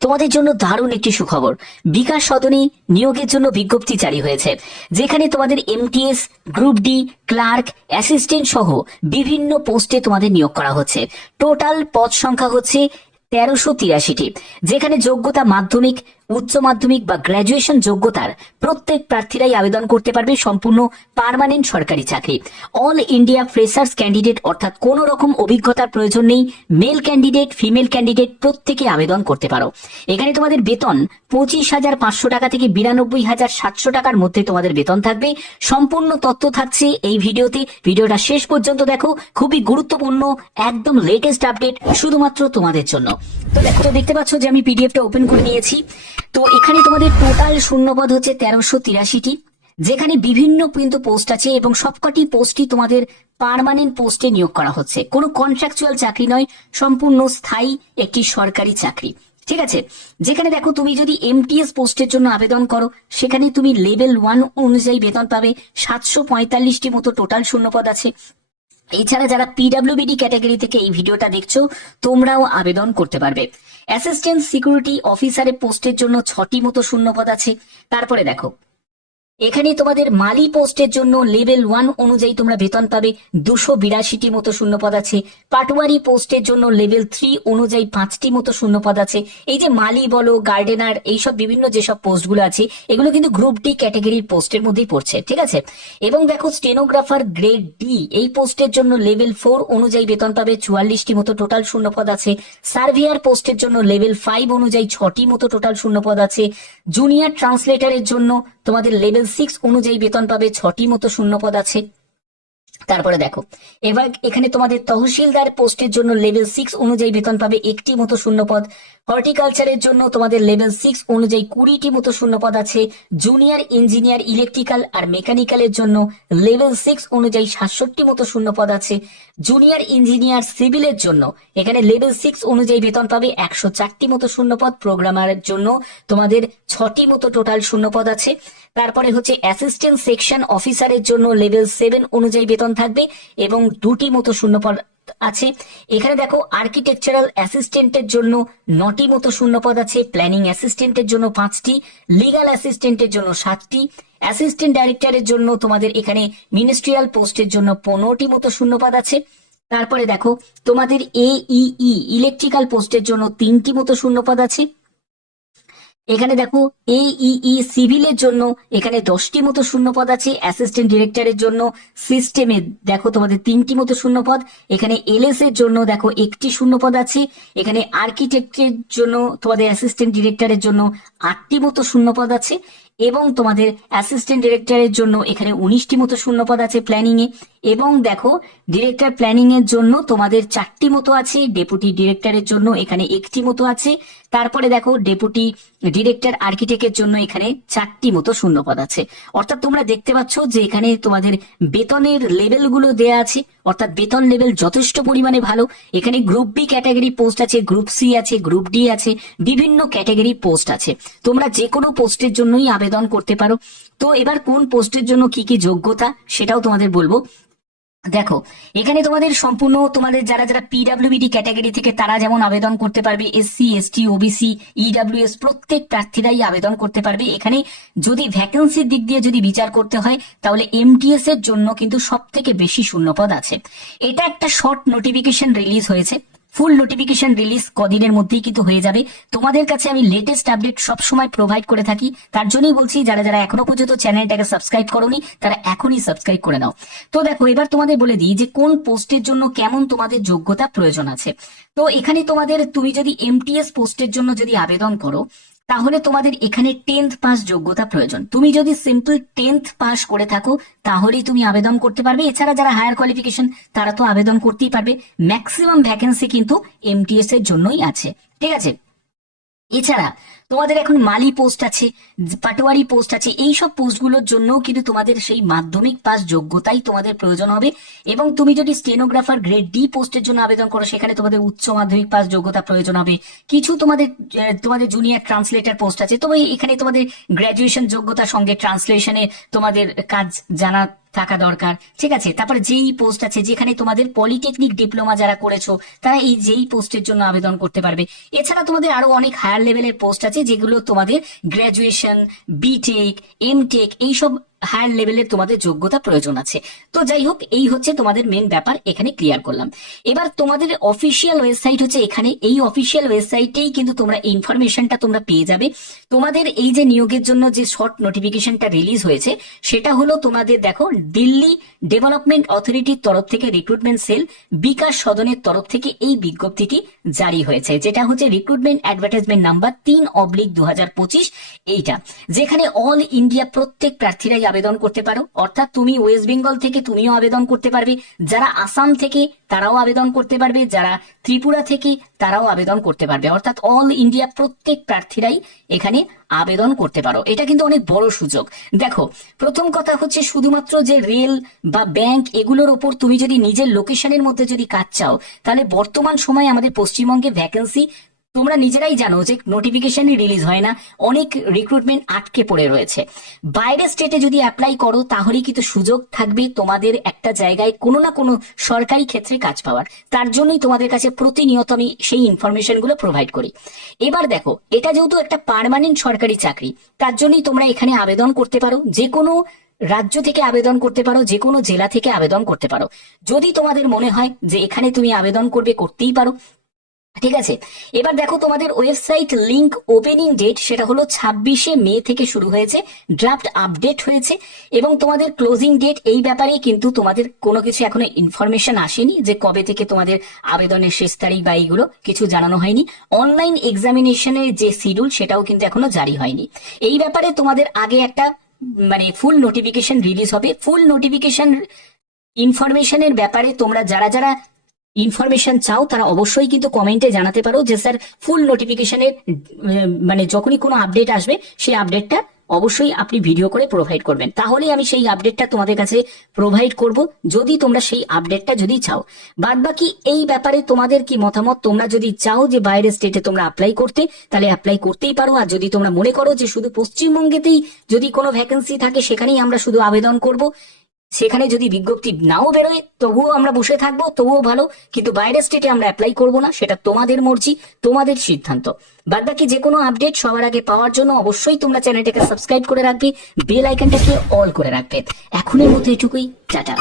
তোমাদের জন্য দারুণ একটি সুখবর। বিকাশ সদনে নিয়োগের জন্য বিজ্ঞপ্তি জারি হয়েছে। যেখানে তোমাদের MTS group D clerk assistant সহ বিভিন্ন পোস্টে তোমাদের নিয়োগ করা হচ্ছে। টোটাল পদ সংখ্যা হচ্ছে তেরোশো তিরাশিটি, যেখানে যোগ্যতা মাধ্যমিক, উচ্চ মাধ্যমিক বা গ্র্যাজুয়েশন যোগ্যতার প্রত্যেক প্রার্থীরাই আবেদন করতে পারবে সম্পূর্ণ পার্মানেন্ট সরকারি চাকরি। অল ইন্ডিয়া ফ্রেশার্স ক্যান্ডিডেট অর্থাৎ কোনো রকম অভিজ্ঞতার প্রয়োজন নেই, মেল ক্যান্ডিডেট, ফিমেল ক্যান্ডিডেট প্রত্যেকে আবেদন করতে পারো। এখানে তোমাদের বেতন পঁচিশ হাজার পাঁচশো টাকা থেকে বিরানব্বই হাজার সাতশো টাকার মধ্যে তোমাদের বেতন থাকবে। সম্পূর্ণ তথ্য থাকছে এই ভিডিওতে। ভিডিওটা শেষ পর্যন্ত দেখো। খুবই গুরুত্বপূর্ণ, একদম লেটেস্ট আপডেট শুধুমাত্র তোমাদের জন্য। তো দেখো, তো দেখতে পাচ্ছ যে আমি পিডিএফটা ওপেন করে নিয়েছি। তো এখানে তোমাদের টোটাল শূন্যপদ হচ্ছে তেরোশো তিরাশিটি, যেখানে বিভিন্ন কিন্তু পোস্ট আছে এবং সবকটি পোস্টই তোমাদের পার্মানেন্ট পোস্টে নিয়োগ করা হচ্ছে। কোনো কন্ট্রাকচুয়াল চাকরি নয়, সম্পূর্ণ স্থায়ী একটি সরকারি চাকরি। ঠিক আছে? যেখানে দেখো, তুমি যদি এমটিএস পোস্টের জন্য আবেদন করো, সেখানে তুমি লেভেল ওয়ান অনুযায়ী বেতন পাবে। সাতশো পঁয়তাল্লিশটি মতো টোটাল শূন্যপদ আছে। এছাড়া যারা পিডাব্লিউবিডি ক্যাটাগরি থেকে এই ভিডিওটা দেখছ, তোমরাও আবেদন করতে পারবে। অ্যাসিস্ট্যান্ট সিকিউরিটি অফিসারের পোস্টের জন্য ছটি মতো শূন্যপদ আছে। তারপরে দেখো এখানে তোমাদের মালি পোস্টের জন্য লেভেল ওয়ান অনুযায়ী তোমরা বেতন পাবে। দুশো বিরাশিটি মতো শূন্যপদ আছে। পাটওয়ারি পোস্টের জন্য লেভেল থ্রি অনুযায়ী পাঁচটি মতো শূন্যপদ আছে। এই যে মালি বলো, গার্ডেনার, এইসব বিভিন্ন যেসব পোস্টগুলো আছে, এগুলো কিন্তু গ্রুপ ডি ক্যাটাগরির পোস্টের মধ্যেই পড়ছে, ঠিক আছে? এবং দেখো, স্টেনোগ্রাফার গ্রেড ডি এই পোস্টের জন্য লেভেল ফোর অনুযায়ী বেতন পাবে চুয়াল্লিশটি মতো টোটাল শূন্যপদ আছে। সার্ভেয়ার পোস্টের জন্য লেভেল ফাইভ অনুযায়ী ছটি মতো টোটাল শূন্যপদ আছে। জুনিয়র ট্রান্সলেটারের জন্য তোমাদের লেভেল সিক্স অনুযায়ী বেতন পাবে ছটি মতো শূন্যপদ আছে। তারপরে দেখো। এবার এখানে তোমাদের তহসিলদার পোস্টের জন্য লেভেল সিক্স অনুযায়ী বেতন পাবে একটি মতো শূন্যপদ। হর্টিকালচারের জন্য তোমাদের লেভেল সিক্স অনুযায়ী কুড়িটি মতো শূন্যপদ আছে। জুনিয়র ইঞ্জিনিয়ার ইলেকট্রিক্যাল আর মেকানিক্যালের জন্য লেভেল সিক্স অনুযায়ী সাতষট্টি মতো শূন্যপদ আছে। জুনিয়র ইঞ্জিনিয়ার সিভিলের জন্য এখানে লেভেল সিক্স অনুযায়ী বেতন পাবে একশো চারটি মতো শূন্য শূন্যপদ। প্রোগ্রামারের জন্য তোমাদের ছটি মতো টোটাল শূন্যপদ আছে। তারপরে হচ্ছে অ্যাসিস্ট্যান্ট সেকশন অফিসারের জন্য লেভেল সেভেন অনুযায়ী বেতন থাকবে এবং দুটি মতো শূন্যপদ আছে। এখানে দেখো আর্কিটেকচারাল অ্যাসিস্ট্যান্টের জন্য নটি মতো শূন্যপদ আছে প্ল্যানিং অ্যাসিস্ট্যান্টের জন্য পাঁচটি লিগাল অ্যাসিস্ট্যান্টের জন্য সাতটি অ্যাসিস্ট্যান্ট ডাইরেক্টরের জন্য তোমাদের এখানে মিনিস্ট্রিয়াল পোস্টের জন্য পনেরোটি মতো শূন্যপদ আছে। তারপরে দেখো, তোমাদের এইই ইলেকট্রিক্যাল পোস্টের জন্য তিনটি মতো শূন্যপদ আছে। এখানে দেখো এইই সিভিলের জন্য এখানে দশটি মতো শূন্যপদ আছে অ্যাসিস্ট্যান্ট ডিরেক্টরের জন্য সিস্টেমে দেখো তোমাদের তিনটি মতো শূন্যপদ। এখানে এলএস এর জন্য দেখো একটি শূন্যপদ আছে, এখানে আর্কিটেক্টের জন্য তোমাদের অ্যাসিস্ট্যান্ট ডিরেক্টরের জন্য আটটি মতো শূন্যপদ আছে। এবং তোমাদের অ্যাসিস্ট্যান্ট ডিরেক্টরের জন্য এখানে উনিশটি মতো শূন্যপদ আছে প্ল্যানিং এ এবং দেখো ডিরেক্টর প্ল্যানিং এর জন্য তোমাদের চারটি মতো আছে ডেপুটি ডিরেক্টরের জন্য এখানে একটি মতো আছে। তারপরে দেখো ডেপুটি ডিরেক্টর আর্কিটেক্টের জন্য এখানে চারটি মতো শূন্যপদ আছে। অর্থাৎ তোমরা দেখতে পাচ্ছ যে এখানে তোমাদের বেতনের লেভেলগুলো দেয়া আছে। অর্থাৎ বেতন লেভেল যথেষ্ট পরিমাণে ভালো। এখানে গ্রুপ বি ক্যাটাগরি পোস্ট আছে গ্রুপ সি আছে গ্রুপ ডি আছে, বিভিন্ন ক্যাটাগরি পোস্ট আছে। তোমরা যে কোনো পোস্টের জন্যই আবেদন করতে পারো। তো এবার কোন পোস্টের জন্য কি কি যোগ্যতা সেটাও তোমাদের বলব। দেখো, এখানে তোমাদের সম্পূর্ণ তোমাদের যারা যারা পিডাব্লিউবিডি ক্যাটাগরি থেকে তারা যেমন আবেদন করতে পারবে এসসি এসটি ওবিসি ইডাব্লিউএস প্রত্যেক প্রার্থীরাই আবেদন করতে পারবে। এখানে যদি ভ্যাকেন্সির দিক দিয়ে যদি বিচার করতে হয়, তাহলে এমটিএস এর জন্য কিন্তু সব থেকে বেশি শূন্যপদ আছে। এটা একটা শর্ট নোটিফিকেশন রিলিজ হয়েছে। ফুল নোটিফিকেশন রিলিজ কদিনের মধ্যেই কিন্তু হয়ে যাবে। তোমাদের কাছে আমি লেটেস্ট আপডেট সব সময় প্রোভাইড করে থাকি। তার জন্যই বলছি, যারা যারা এখনও পর্যন্ত চ্যানেলটাকে সাবস্ক্রাইব করোনি, তারা এখনই সাবস্ক্রাইব করে নাও। তো দেখো, এবার তোমাদের বলে দিই যে কোন পোস্টের জন্য কেমন তোমাদের যোগ্যতা প্রয়োজন আছে। তো এখানে তোমাদের তুমি যদি এমটিএস পোস্টের জন্য যদি আবেদন করো তাহলে তোমাদের এখানে টেন্থ পাস যোগ্যতা প্রয়োজন। তুমি যদি সিম্পল টেন্থ পাস করে থাকো, তাহলেই তুমি আবেদন করতে পারবে। এছাড়া যারা হায়ার কোয়ালিফিকেশন তারা তো আবেদন করতেই পারবে। ম্যাক্সিমাম ভ্যাকেন্সি কিন্তু এমটিএস এর জন্যই আছে। ঠিক আছে? এছাড়া, তোমাদের এখন মালি পোস্ট আছে, পাটোয়ারি পোস্ট আছে, এই সব পোস্টগুলোর জন্য কিন্তু তোমাদের সেই মাধ্যমিক পাস যোগ্যতাই তোমাদের প্রয়োজন হবে। এবং তুমি যদি স্টেনোগ্রাফার গ্রেড ডি পোস্টের জন্য আবেদন করো, সেখানে তোমাদের উচ্চ মাধ্যমিক পাস যোগ্যতা প্রয়োজন হবে। কিছু তোমাদের তোমাদের জুনিয়র ট্রান্সলেটর পোস্ট আছে তবে এখানে তোমাদের গ্র্যাজুয়েশন যোগ্যতার সঙ্গে ট্রান্সলেশনে তোমাদের কাজ জানা থাকা দরকার। ঠিক আছে? তারপরে যেই পোস্ট আছে, যেখানে তোমাদের পলিটেকনিক ডিপ্লোমা যারা করেছ, তারা এই যেই পোস্টের জন্য আবেদন করতে পারবে। এছাড়া তোমাদের আরও অনেক হায়ার লেভেলের পোস্ট আছে, যেগুলো তোমাদের গ্রাজুয়েশন বিটেক এমটেক এইসব হায়ার লেভেলের তোমাদের যোগ্যতা প্রয়োজন আছে। তো যাই হোক, এই হচ্ছে তোমাদের মেন ব্যাপার, এখানে ক্লিয়ার করলাম। এবার তোমাদের অফিসিয়াল ওয়েবসাইট হচ্ছে এখানে। এই অফিসিয়াল ওয়েবসাইটেই কিন্তু তোমরা ইনফরমেশনটা তোমরা পেয়ে যাবে। তোমাদের এই যে নিয়োগের জন্য যে শর্ট নোটিফিকেশনটা রিলিজ হয়েছে, সেটা হলো তোমাদের দেখো, দিল্লি ডেভেলপমেন্ট অথরিটির তরফ থেকে রিক্রুটমেন্ট সেল বিকাশ সদনের তরফ থেকে এই বিজ্ঞপ্তিটি জারি হয়েছে, যেটা হচ্ছে রিক্রুটমেন্ট অ্যাডভার্টাইজমেন্ট নাম্বার তিন অবলিক দু হাজার পঁচিশ, এইটা। যেখানে অল ইন্ডিয়া প্রত্যেক প্রার্থীরাই আবেদন করতে পারো। অর্থাৎ তুমি ওয়েস্ট বেঙ্গল থেকে তুমিও আবেদন করতে পারবে। যারা আসাম থেকে, তারাও আবেদন করতে পারবে। যারা ত্রিপুরা থেকে, তারাও আবেদন করতে পারবে। অর্থাৎ অল ইন্ডিয়া প্রত্যেক প্রার্থীরাই এখানে আবেদন করতে পারো। এটা কিন্তু অনেক বড় সুযোগ। দেখো, প্রথম কথা হচ্ছে শুধুমাত্র যে রেল বা ব্যাংক এগুলোর ওপর তুমি যদি নিজের লোকেশনের মধ্যে যদি কাজ চাও, তাহলে বর্তমান সময়ে আমাদের পশ্চিমবঙ্গে ভ্যাকেন্সি তোমরা নিজেরাই জানো যে নোটিফিকেশনই রিলিজ হয় না, অনেক রিক্রুটমেন্ট আটকে পড়ে রয়েছে। বাইরের স্টেটে যদি অ্যাপ্লাই করো তাহলে কিন্তু সুযোগ থাকবে তোমাদের একটা জায়গায় কোনো না কোনো সরকারি ক্ষেত্রে কাজ পাওয়ার। তার জন্যই তোমাদের কাছে প্রতিনিয়ত আমি সেই ইনফরমেশনগুলো প্রোভাইড করি। এবার দেখো, এটা যেহেতু একটা পার্মানেন্ট সরকারি চাকরি, তার জন্যই তোমরা এখানে আবেদন করতে পারো। যে কোনো রাজ্য থেকে আবেদন করতে পারো, যে কোনো জেলা থেকে আবেদন করতে পারো। যদি তোমাদের মনে হয় যে এখানে তুমি আবেদন করবে, করতেই পারো। ঠিক আছে? এবার দেখো তোমাদের ওয়েবসাইট লিংক ওপেনিং ডেট, সেটা হলো ছাব্বিশে মে থেকে শুরু হয়েছে, ড্রাফট আপডেট হয়েছে, এবং তোমাদের ক্লোজিং ডেট এই ব্যাপারে কিন্তু তোমাদের কোনো কিছু এখনও ইনফরমেশন আসেনি যে কবে থেকে তোমাদের আবেদনের শেষ তারিখ বা এইগুলো কিছু জানানো হয়নি। অনলাইন এক্সামিনেশনের যে শিডিউল, সেটাও কিন্তু এখনও জারি হয়নি। এই ব্যাপারে তোমাদের আগে একটা মানে ফুল নোটিফিকেশন রিলিজ হবে। ফুল নোটিফিকেশন ইনফরমেশনের ব্যাপারে তোমরা যারা যারা ইনফরমেশন চাও, তারা অবশ্যই কিন্তু কমেন্টে জানাতে পারো যে, স্যার ফুল নোটিফিকেশনের মানে যখনই কোনো আপডেট আসবে, সেই আপডেটটা অবশ্যই আপনি ভিডিও করে প্রোভাইড করবেন। তাহলে আমি সেই আপডেটটা তোমাদের কাছে প্রোভাইড করব। যদি তোমরা সেই আপডেটটা যদি চাও বাদ বাকি এই ব্যাপারে তোমাদের কি মতামত? তোমরা যদি চাও যে, বাইরের স্টেটে তোমরা অ্যাপ্লাই করতে, তাহলে অ্যাপ্লাই করতেই পারো। আর যদি তোমরা মনে করো যে, শুধু পশ্চিমবঙ্গেতেই যদি কোনো ভ্যাকেন্সি থাকে, সেখানেই আমরা শুধু আবেদন করব। সেখানে যদি বিজ্ঞপ্তি নাও বেরোয়, তবুও আমরা বসে থাকব, তবুও ভালো, কিন্তু বাইরের স্টেটে আমরা অ্যাপ্লাই করব না, সেটা তোমাদের মর্জি, তোমাদের সিদ্ধান্ত। বাদ বাকি যে কোনো আপডেট সবার আগে পাওয়ার জন্য অবশ্যই তোমরা চ্যানেলটাকে সাবস্ক্রাইব করে রাখবে বেল আইকনটাকে অল করে রাখবে। এখনের মতো এটুকুই, টাটা।